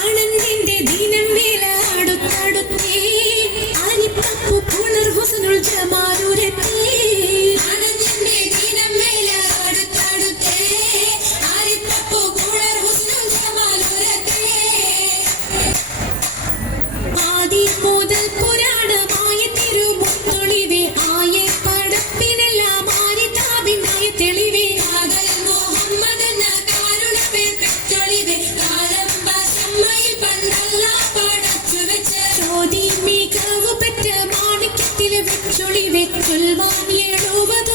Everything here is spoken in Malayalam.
ആനന്ദിന്റെ ദിനം വേല അടുത്തടുത്തേ ആനിപ്പപ്പു പുണർ ഹുസനുൽ ജമാലുരത്തേ ആനന്ദിന്റെ ദിനം വേല അടുത്തടുത്തേ ആനിപ്പപ്പു പുണർ ഹുസനുൽ ജമാലുരത്തേ ആദി മുതൽ പുരാണമായ തിരുമുത്തൊളിവേ ആയ പടപ്പിനെല്ലാം ആരി താപിനായ തെളിവേ ആകൽ മുഹമ്മദ് എന്ന കാരുണവേ പെറ്റൊളിവേ കാലം ബസമ്മയിൽ പണ്ടല്ല പടച്ചു വെച്ച ചോതി മികവ് പെറ്റ മാണിക്യത്തിൽ വെച്ചൊളിവേ ചൊൽവാൻ 70